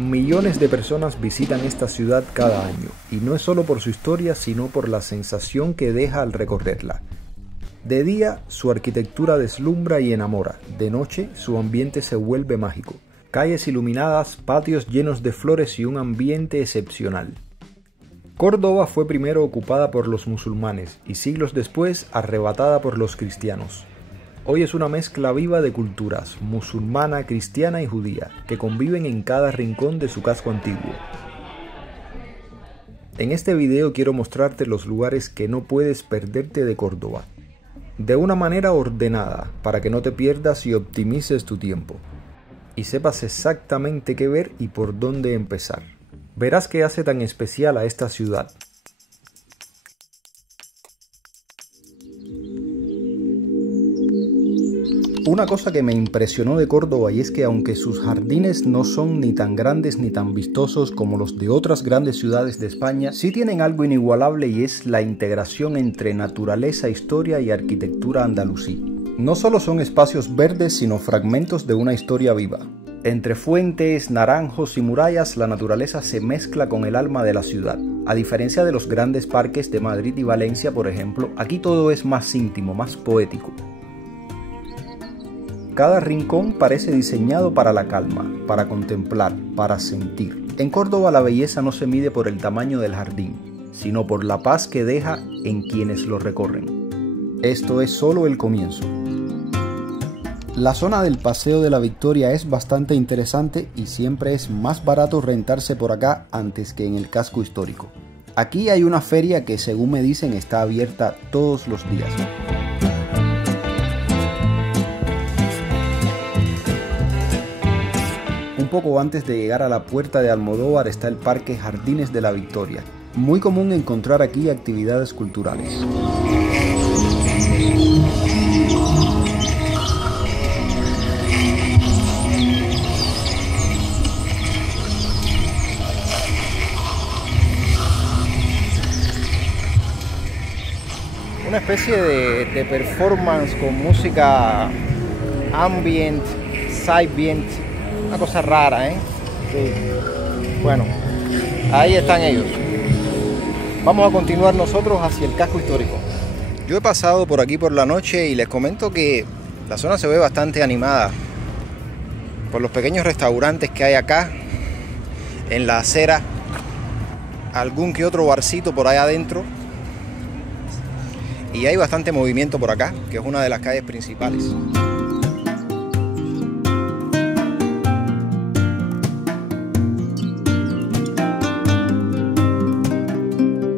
Millones de personas visitan esta ciudad cada año, y no es solo por su historia, sino por la sensación que deja al recorrerla. De día, su arquitectura deslumbra y enamora. De noche, su ambiente se vuelve mágico. Calles iluminadas, patios llenos de flores y un ambiente excepcional. Córdoba fue primero ocupada por los musulmanes y siglos después arrebatada por los cristianos. Hoy es una mezcla viva de culturas, musulmana, cristiana y judía, que conviven en cada rincón de su casco antiguo. En este video quiero mostrarte los lugares que no puedes perderte de Córdoba, de una manera ordenada, para que no te pierdas y optimices tu tiempo, y sepas exactamente qué ver y por dónde empezar. Verás qué hace tan especial a esta ciudad. Una cosa que me impresionó de Córdoba y es que aunque sus jardines no son ni tan grandes ni tan vistosos como los de otras grandes ciudades de España, sí tienen algo inigualable y es la integración entre naturaleza, historia y arquitectura andalusí. No solo son espacios verdes, sino fragmentos de una historia viva. Entre fuentes, naranjos y murallas, la naturaleza se mezcla con el alma de la ciudad. A diferencia de los grandes parques de Madrid y Valencia, por ejemplo, aquí todo es más íntimo, más poético. Cada rincón parece diseñado para la calma, para contemplar, para sentir. En Córdoba la belleza no se mide por el tamaño del jardín, sino por la paz que deja en quienes lo recorren. Esto es solo el comienzo. La zona del Paseo de la Victoria es bastante interesante y siempre es más barato rentarse por acá antes que en el casco histórico. Aquí hay una feria que, según me dicen, está abierta todos los días. Un poco antes de llegar a la Puerta de Almodóvar está el Parque Jardines de la Victoria. Muy común encontrar aquí actividades culturales. Una especie de performance con música ambient, sidebient. Una cosa rara, ¿eh? Sí. Bueno, ahí están ellos. Vamos a continuar nosotros hacia el casco histórico. Yo he pasado por aquí por la noche y les comento que la zona se ve bastante animada por los pequeños restaurantes que hay acá en la acera, algún que otro barcito por allá adentro, y hay bastante movimiento por acá, que es una de las calles principales.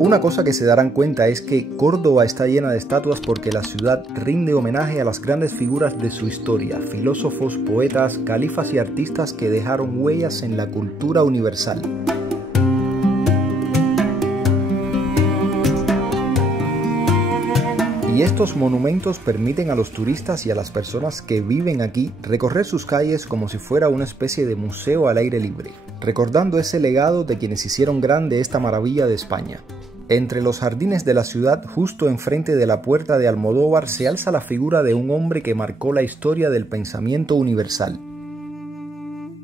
Una cosa que se darán cuenta es que Córdoba está llena de estatuas porque la ciudad rinde homenaje a las grandes figuras de su historia, filósofos, poetas, califas y artistas que dejaron huellas en la cultura universal. Y estos monumentos permiten a los turistas y a las personas que viven aquí recorrer sus calles como si fuera una especie de museo al aire libre, recordando ese legado de quienes hicieron grande esta maravilla de España. Entre los jardines de la ciudad, justo enfrente de la Puerta de Almodóvar, se alza la figura de un hombre que marcó la historia del pensamiento universal.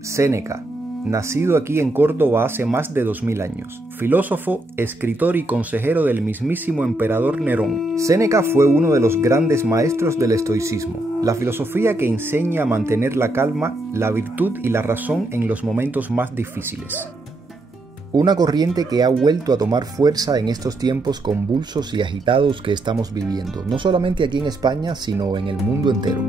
Séneca, nacido aquí en Córdoba hace más de 2000 años. Filósofo, escritor y consejero del mismísimo emperador Nerón. Séneca fue uno de los grandes maestros del estoicismo, la filosofía que enseña a mantener la calma, la virtud y la razón en los momentos más difíciles. Una corriente que ha vuelto a tomar fuerza en estos tiempos convulsos y agitados que estamos viviendo, no solamente aquí en España, sino en el mundo entero.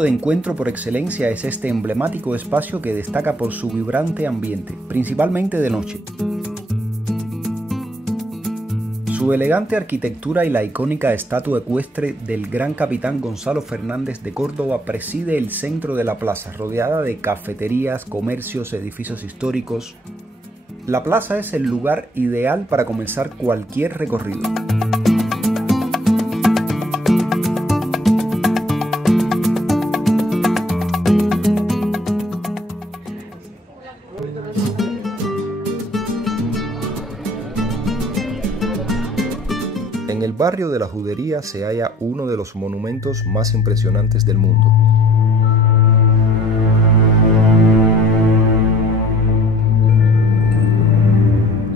De encuentro por excelencia es este emblemático espacio que destaca por su vibrante ambiente, principalmente de noche. Su elegante arquitectura y la icónica estatua ecuestre del gran capitán Gonzalo Fernández de Córdoba preside el centro de la plaza, rodeada de cafeterías, comercios, edificios históricos. La plaza es el lugar ideal para comenzar cualquier recorrido. En el barrio de la Judería se halla uno de los monumentos más impresionantes del mundo.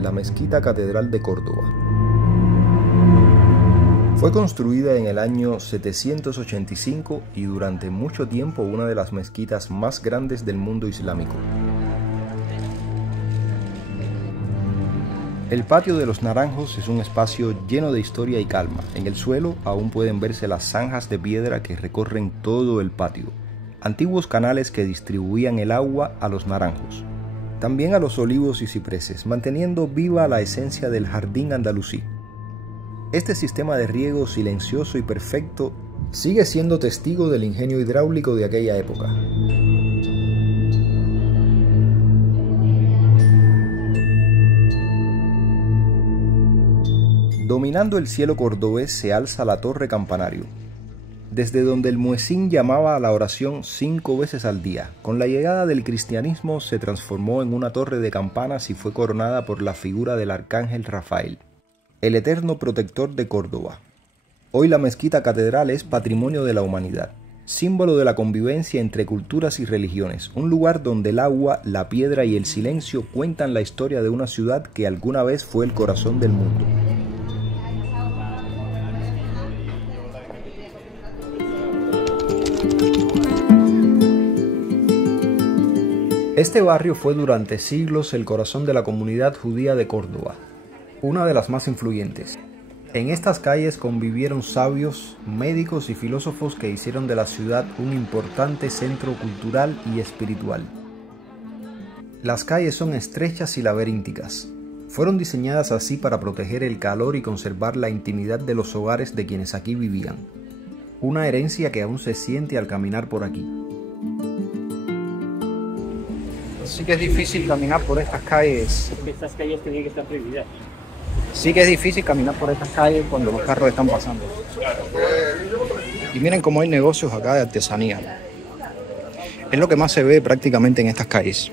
La Mezquita Catedral de Córdoba. Fue construida en el año 785 y durante mucho tiempo una de las mezquitas más grandes del mundo islámico. El patio de los Naranjos es un espacio lleno de historia y calma. En el suelo aún pueden verse las zanjas de piedra que recorren todo el patio, antiguos canales que distribuían el agua a los naranjos, también a los olivos y cipreses, manteniendo viva la esencia del jardín andalusí. Este sistema de riego silencioso y perfecto sigue siendo testigo del ingenio hidráulico de aquella época. Dominando el cielo cordobés se alza la torre campanario, desde donde el muezín llamaba a la oración 5 veces al día. Con la llegada del cristianismo se transformó en una torre de campanas y fue coronada por la figura del arcángel Rafael, el eterno protector de Córdoba. Hoy la mezquita catedral es patrimonio de la humanidad, símbolo de la convivencia entre culturas y religiones, un lugar donde el agua, la piedra y el silencio cuentan la historia de una ciudad que alguna vez fue el corazón del mundo. Este barrio fue durante siglos el corazón de la comunidad judía de Córdoba, una de las más influyentes. En estas calles convivieron sabios, médicos y filósofos que hicieron de la ciudad un importante centro cultural y espiritual. Las calles son estrechas y laberínticas. Fueron diseñadas así para proteger el calor y conservar la intimidad de los hogares de quienes aquí vivían. Una herencia que aún se siente al caminar por aquí. Sí que es difícil caminar por estas calles. Estas calles tienen que estar prohibidas. Sí que es difícil caminar por estas calles cuando los carros están pasando. Y miren cómo hay negocios acá de artesanía. Es lo que más se ve prácticamente en estas calles.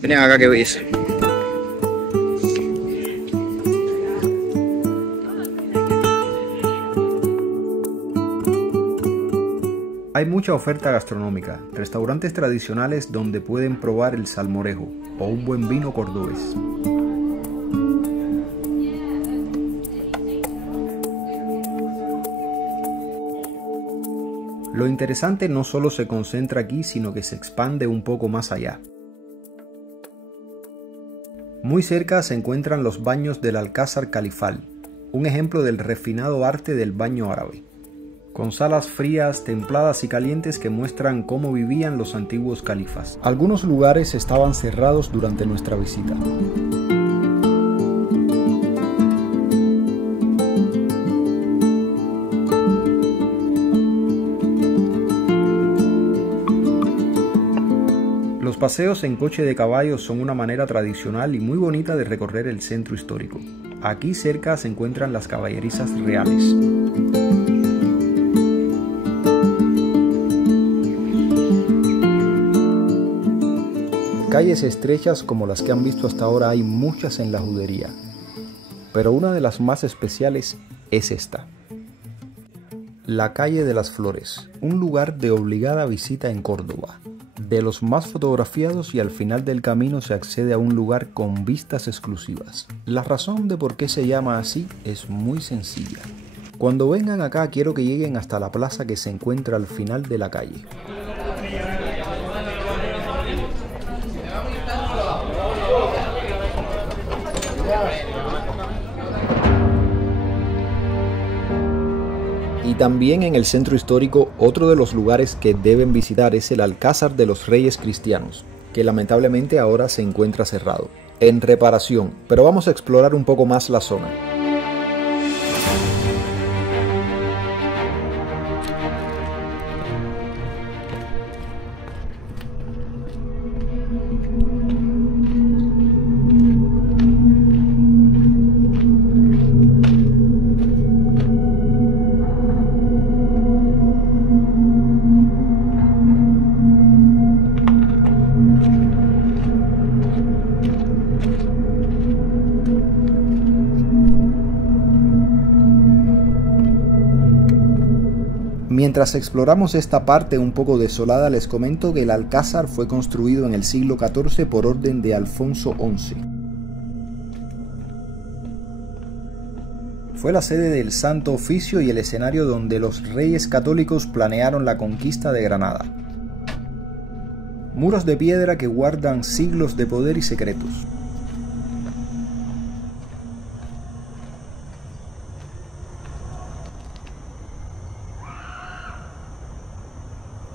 Miren acá qué belleza. Hay mucha oferta gastronómica, restaurantes tradicionales donde pueden probar el salmorejo o un buen vino cordobés. Lo interesante no solo se concentra aquí, sino que se expande un poco más allá. Muy cerca se encuentran los baños del Alcázar Califal, un ejemplo del refinado arte del baño árabe, con salas frías, templadas y calientes que muestran cómo vivían los antiguos califas. Algunos lugares estaban cerrados durante nuestra visita. Los paseos en coche de caballo son una manera tradicional y muy bonita de recorrer el centro histórico. Aquí cerca se encuentran las caballerizas reales. Calles estrechas como las que han visto hasta ahora hay muchas en la Judería, pero una de las más especiales es esta. La calle de las Flores, un lugar de obligada visita en Córdoba, de los más fotografiados, y al final del camino se accede a un lugar con vistas exclusivas. La razón de por qué se llama así es muy sencilla. Cuando vengan acá quiero que lleguen hasta la plaza que se encuentra al final de la calle. Y también en el centro histórico, otro de los lugares que deben visitar es el Alcázar de los Reyes Cristianos, que lamentablemente ahora se encuentra cerrado, en reparación, pero vamos a explorar un poco más la zona. Mientras exploramos esta parte un poco desolada, les comento que el Alcázar fue construido en el siglo XIV por orden de Alfonso XI. Fue la sede del Santo Oficio y el escenario donde los reyes católicos planearon la conquista de Granada. Muros de piedra que guardan siglos de poder y secretos.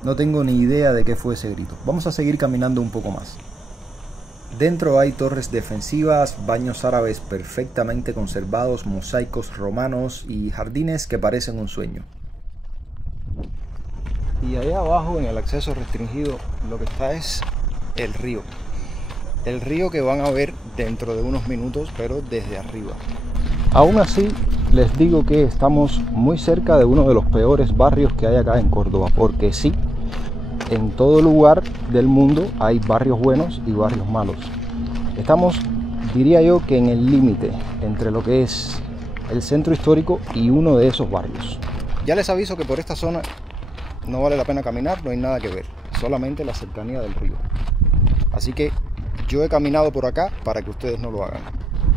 No tengo ni idea de qué fue ese grito. Vamos a seguir caminando un poco más. Dentro hay torres defensivas, baños árabes perfectamente conservados, mosaicos romanos y jardines que parecen un sueño. Y allá abajo, en el acceso restringido, lo que está es el río. El río que van a ver dentro de unos minutos, pero desde arriba. Aún así, les digo que estamos muy cerca de uno de los peores barrios que hay acá en Córdoba, porque sí, en todo lugar del mundo hay barrios buenos y barrios malos. Estamos, diría yo, que en el límite entre lo que es el centro histórico y uno de esos barrios. Ya les aviso que por esta zona no vale la pena caminar, no hay nada que ver, solamente la cercanía del río. Así que yo he caminado por acá para que ustedes no lo hagan.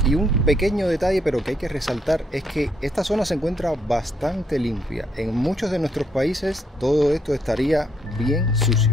Y un pequeño detalle, pero que hay que resaltar, es que esta zona se encuentra bastante limpia. En muchos de nuestros países todo esto estaría bien sucio.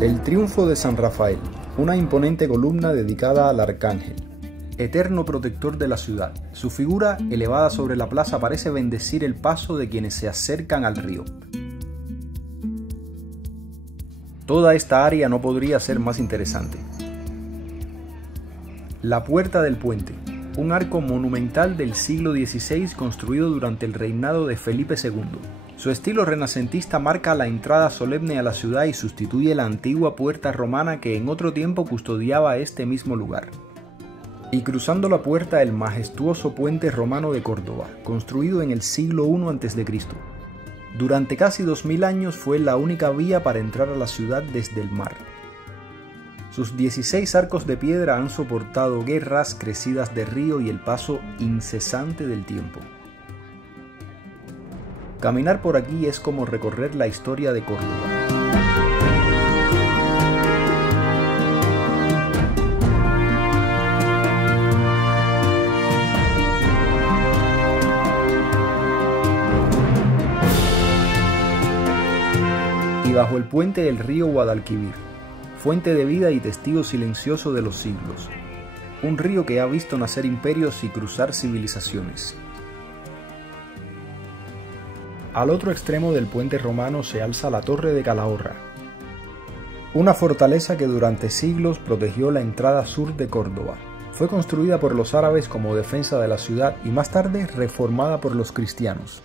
El triunfo de San Rafael, una imponente columna dedicada al arcángel, eterno protector de la ciudad. Su figura, elevada sobre la plaza, parece bendecir el paso de quienes se acercan al río. Toda esta área no podría ser más interesante. La Puerta del Puente, un arco monumental del siglo XVI construido durante el reinado de Felipe II. Su estilo renacentista marca la entrada solemne a la ciudad y sustituye la antigua puerta romana que en otro tiempo custodiaba este mismo lugar. Y cruzando la puerta, el majestuoso puente romano de Córdoba, construido en el siglo I a.C. Durante casi 2000 años fue la única vía para entrar a la ciudad desde el mar. Sus 16 arcos de piedra han soportado guerras, crecidas de río y el paso incesante del tiempo. Caminar por aquí es como recorrer la historia de Córdoba. Y bajo el puente el río Guadalquivir, fuente de vida y testigo silencioso de los siglos. Un río que ha visto nacer imperios y cruzar civilizaciones. Al otro extremo del puente romano se alza la Torre de Calahorra, una fortaleza que durante siglos protegió la entrada sur de Córdoba. Fue construida por los árabes como defensa de la ciudad y más tarde reformada por los cristianos.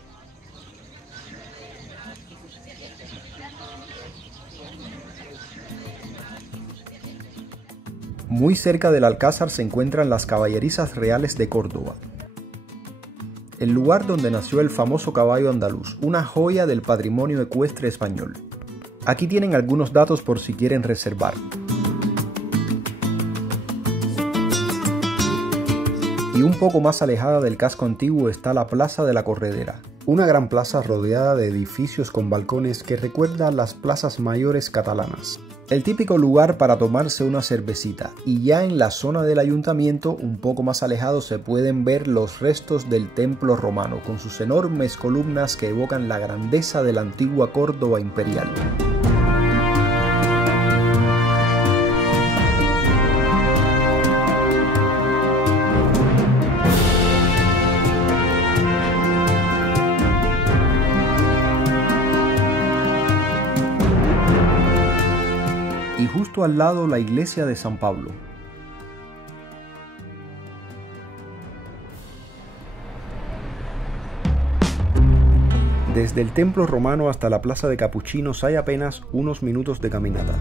Muy cerca del Alcázar se encuentran las caballerizas reales de Córdoba, el lugar donde nació el famoso caballo andaluz, una joya del patrimonio ecuestre español. Aquí tienen algunos datos por si quieren reservar. Y un poco más alejada del casco antiguo está la Plaza de la Corredera, una gran plaza rodeada de edificios con balcones que recuerda las plazas mayores catalanas. El típico lugar para tomarse una cervecita, y ya en la zona del ayuntamiento, un poco más alejado, se pueden ver los restos del templo romano, con sus enormes columnas que evocan la grandeza de la antigua Córdoba imperial. Y justo al lado la iglesia de San Pablo. Desde el templo romano hasta la plaza de Capuchinos hay apenas unos minutos de caminata.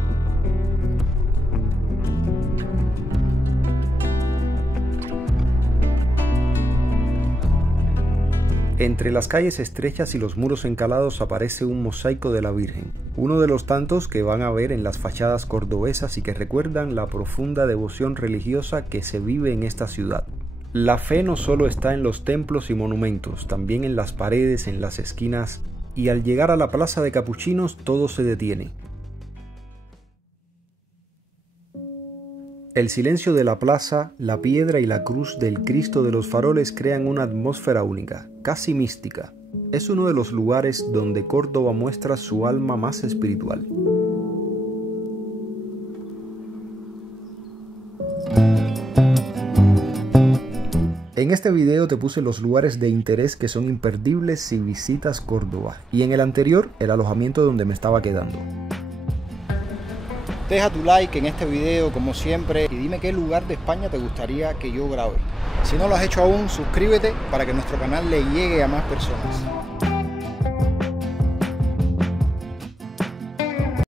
Entre las calles estrechas y los muros encalados aparece un mosaico de la Virgen, uno de los tantos que van a ver en las fachadas cordobesas y que recuerdan la profunda devoción religiosa que se vive en esta ciudad. La fe no solo está en los templos y monumentos, también en las paredes, en las esquinas, y al llegar a la plaza de Capuchinos todo se detiene. El silencio de la plaza, la piedra y la cruz del Cristo de los Faroles crean una atmósfera única, casi mística. Es uno de los lugares donde Córdoba muestra su alma más espiritual. En este video te puse los lugares de interés que son imperdibles si visitas Córdoba, y en el anterior el alojamiento donde me estaba quedando. Deja tu like en este video como siempre y dime qué lugar de España te gustaría que yo grabe. Si no lo has hecho aún, suscríbete para que nuestro canal le llegue a más personas.